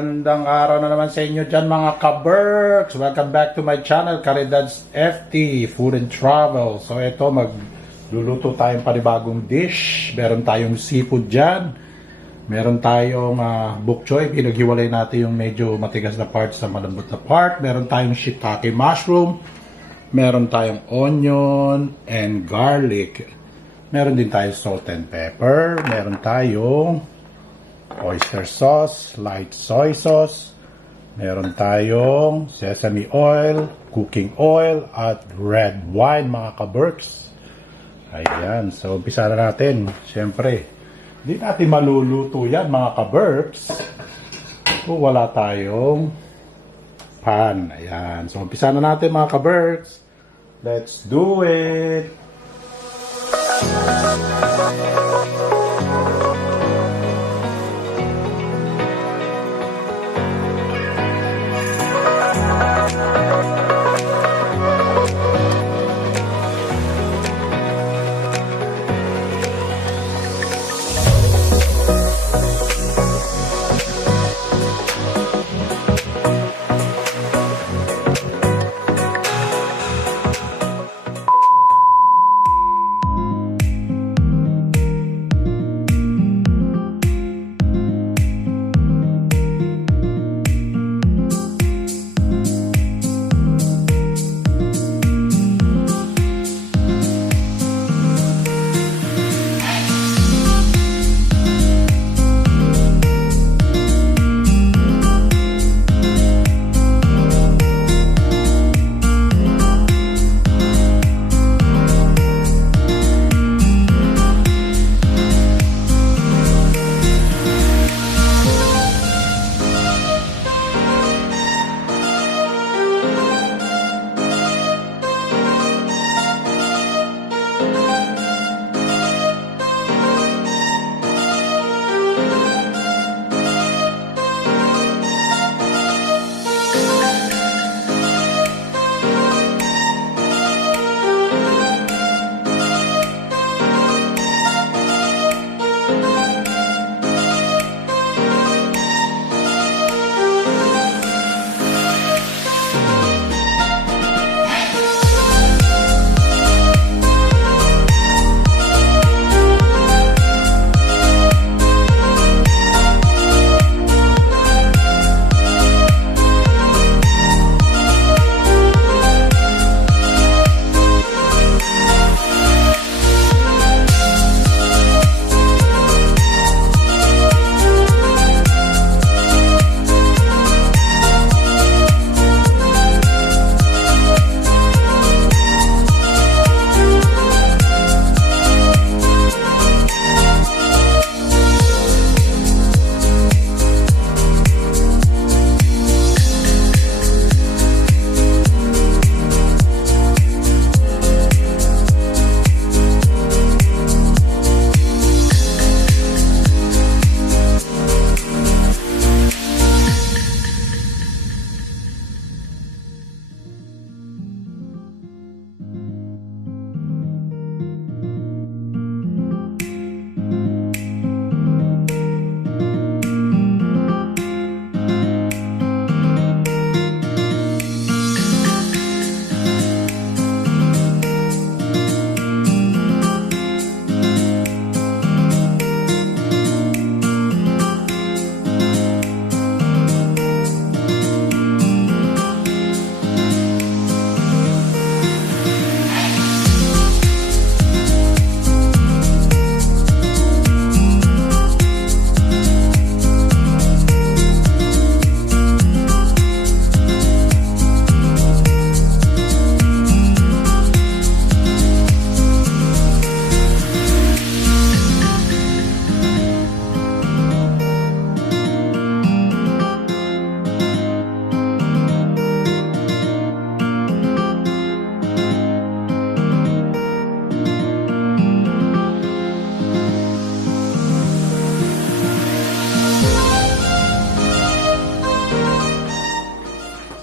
Magandang araw na naman sa inyo dyan mga ka-Berks. Welcome back to my channel, Caridad's FT, Food and Travel. So ito, magluluto tayong panibagong dish. Meron tayong seafood dyan. Meron tayong bok choy. Pinaghiwalay natin yung medyo matigas na part sa malambot na part. Meron tayong shiitake mushroom. Meron tayong onion and garlic. Meron din tayong salt and pepper. Meron tayong oyster sauce, light soy sauce, meron tayong sesame oil, cooking oil, at red wine mga ka-Berks. Ayan, so umpisa na natin. Siyempre, hindi natin maluluto yan mga ka-Berks kung wala tayong pan. Ayan, so umpisa na natin mga ka-Berks. Let's do it!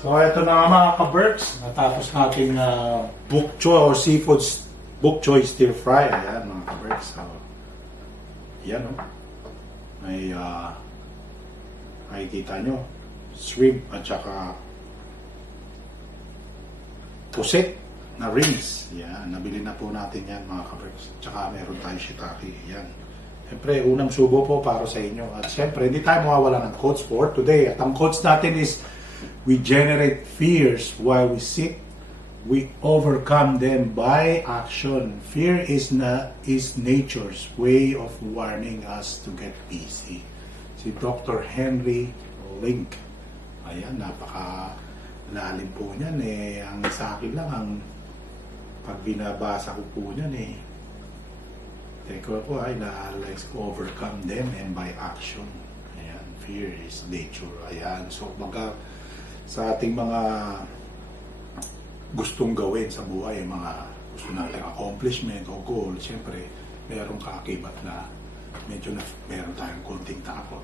So ito na nga mga ka-Berks, natapos nating bok choy or seafood bok choy stir fry. Ayan mga ka-Berks. So, yan o. May Nakikita nyo, shrimp at saka puset na rings. Yan, nabili na po natin yan mga kaberks. Tsaka meron tayong shiitake. Yan. Siyempre, unang subo po para sa inyo. At siyempre, hindi tayo mawawala ng quotes for today. At ang quotes natin is, we generate fears while we sit. We overcome them by action. Fear is nature's way of warning us to get busy. Si Dr. Henry Link. Ayan, napaka-lalim po niyan eh. Ang sa akin lang, pag binabasa ko po niyan eh, teko ko ay na-realize ko, overcome them and by action. Ayan, fear is nature. Ayan, so sa ating mga gustong gawin sa buhay, mga gusto nating accomplishment o goal, siyempre, merong kaakibat na medyo meron tayong konting takot.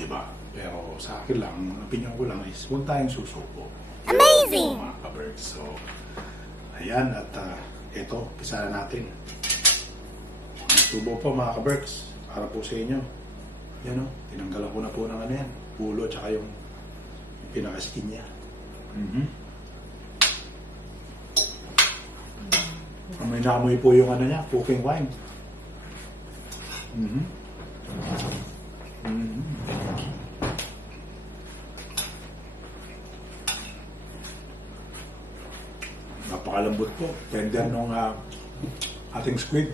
Diba? Pero sa akin lang, ang opinion ko lang is huwag tayong susuko. Amazing! Mga kabergs. So, ayan, at ito, pisa na natin. Tubo po mga kabergs, para po sa inyo. Yan o, tinanggalan ko na po ng ano yan, pulo tsaka yung pinaka-skin niya. Amoy na amoy po yung ano niya, cooking wine. Napakalambot po, tender nung ating squid.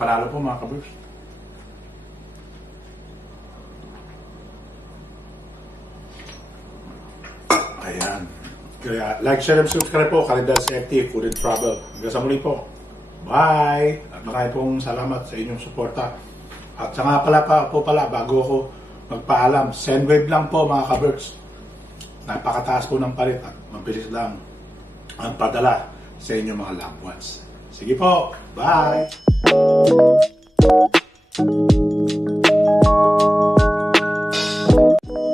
Panalo po mga kabers. Ayan. Kaya like, share, and subscribe po. Karidad's FT Food and Travel. Hanggang sa muli po. Bye! At maraming pong salamat sa inyong suporta. At sa nga pala, bago ako magpaalam, Sendwave lang po mga kabers. Napakataas po ng palit at mabilis lang ang padala sa inyong mga loved ones. Sige po. Bye!